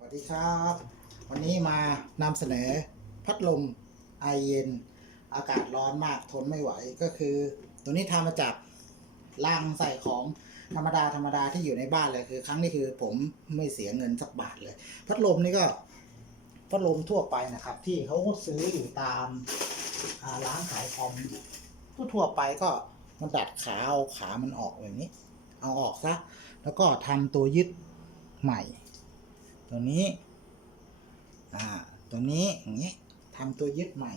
สวัสดีครับ วันนี้มานำเสนอพัดลมไอเย็น อากาศร้อนมากทนไม่ไหวก็คือ ตัวนี้ทำมาจากลังใส่ของธรรมดาธรรมดาที่อยู่ในบ้านเลยคือ ครั้งนี้คือผมไม่เสียเงินสักบาทเลย พัดลมนี่ก็พัดลมทั่วไปนะครับ ที่เขาซื้ออยู่ตามาร้านขายคอมทั่วไปก็มันดัดขาเอาขามันออกแบบนี้ เอาออกซะแล้วก็ทำตัวยึดใหม่ ตัวนี้ อ่า ตัวนี้อย่างนี้ทำตัวยึดใหม่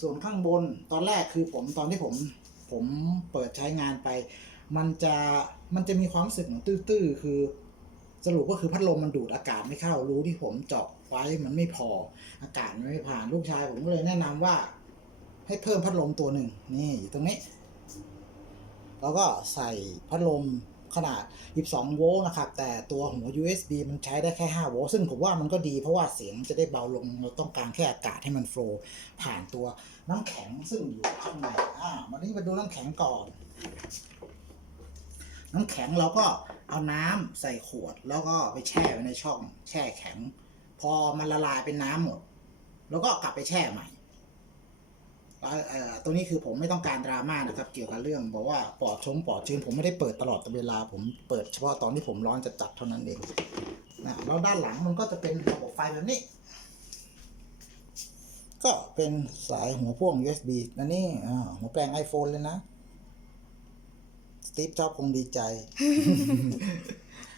ส่วนข้างบนตอนแรกคือผมตอนที่ผมผมเปิดใช้งานไป มันจะมันจะมีความรู้สึกเหมือนตื้อๆคือ สรุปก็คือพัดลมมันดูดอากาศไม่เข้ารู้ที่ผมเจาะไว้มันไม่พอ อากาศมันไม่ผ่านลูกชายผมก็เลยแนะนำว่า ให้เพิ่มพัดลมตัวหนึ่งนี่อยู่ตรงนี้ แล้วก็ใส่พัดลม ขนาด 12 โวลต์นะครับ แต่ตัวหัว USB มันใช้ได้แค่ 5 โวลต์ซึ่งผมว่ามันก็ดีเพราะว่าเสียงจะได้เบาลง เราต้องการแค่อากาศให้มันโฟล์ผ่านตัวน้ำแข็งซึ่งอยู่ข้างในอ่าวันนี้มาดูน้ำแข็งก่อน น้ำแข็งเราก็เอาน้ำใส่ขวด แล้วก็ไปแช่ไว้ในช่อง แช่แข็ง พอมันละลายเป็นน้ำหมด แล้วก็กลับไปแช่ใหม่ ตัวนี้คือผมไม่ต้องการดราม่านะครับ เกี่ยวกับเรื่องบอกว่าปอดชงปอดชื้นผมไม่ได้เปิดตลอดเวลา ผมเปิดเฉพาะตอนที่ผมร้อนจะจัดเท่านั้นเองนะแล้วด้านหลังมันก็จะเป็นระบบไฟแบบนี้ ก็เป็นสายหัวพ่วง USB นะนี่อ่าหัวแปลง iPhone เลยนะสตีฟจ็อบคงดีใจ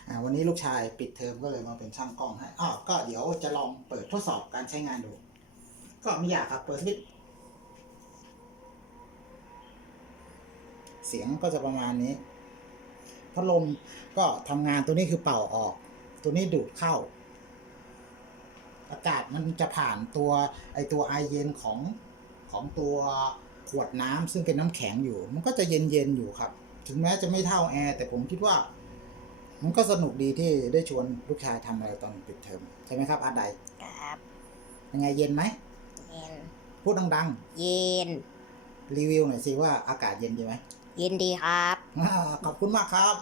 อ่าวันนี้ลูกชายปิดเทอมก็เลยมาเป็นช่างกล้องให้อ้าวก็เดี๋ยวจะลองเปิดทดสอบการใช้งานดู ก็ไม่อยากครับเปิดสวิตช์ เสียงก็จะประมาณนี้พัดลมก็ทำงานตัวนี้คือเป่าออก ตัวนี้ดูดเข้า อากาศมันจะผ่านตัวไอตัวไอเย็นของของตัวขวดน้ำซึ่งเป็นน้ำแข็งอยู่ มันก็จะเย็นเย็นๆอยู่ครับ ถึงแม้จะไม่เท่าแอร์แต่ผมคิดว่า มันก็สนุกดีที่ได้ชวนลูกชายทำอะไรตอนปิดเทอมใช่ไหมครับอาไดครับยังไงเย็นไหมเย็นพูดดังเย็นๆรีวิวหน่อยสิว่าอากาศเย็นใช่ไหมเยินดีครับ ขอบคุณมากครับ